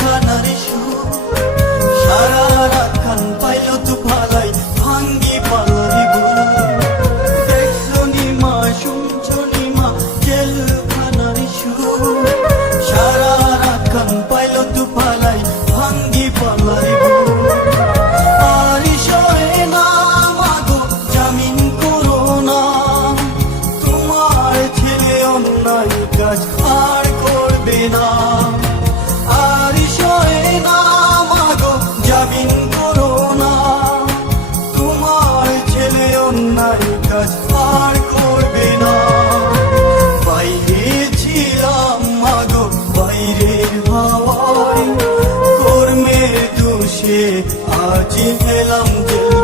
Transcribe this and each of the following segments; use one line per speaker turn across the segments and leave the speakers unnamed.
কানার সুর আজি এলাম যে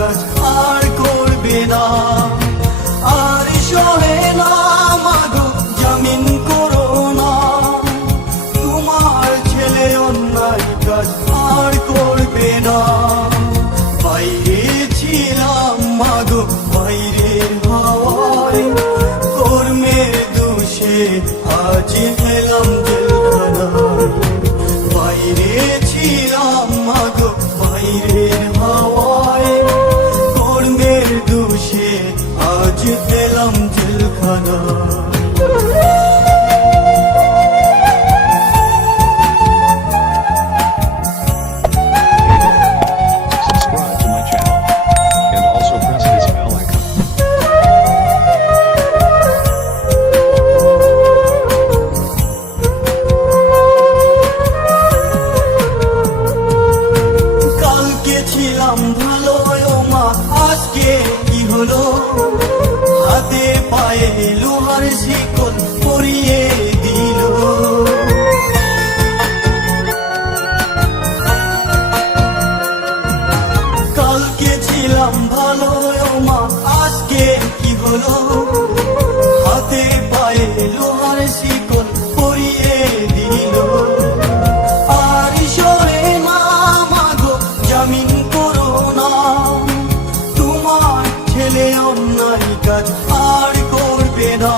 Gott, Alkohol, Benar. খুশি আজ পেলাম জেলখানা। গায়ে লোহার শিকল পরিয়ে দিল। কালকে ছিলাম ভালো মা আজকে কি হলো? হাতে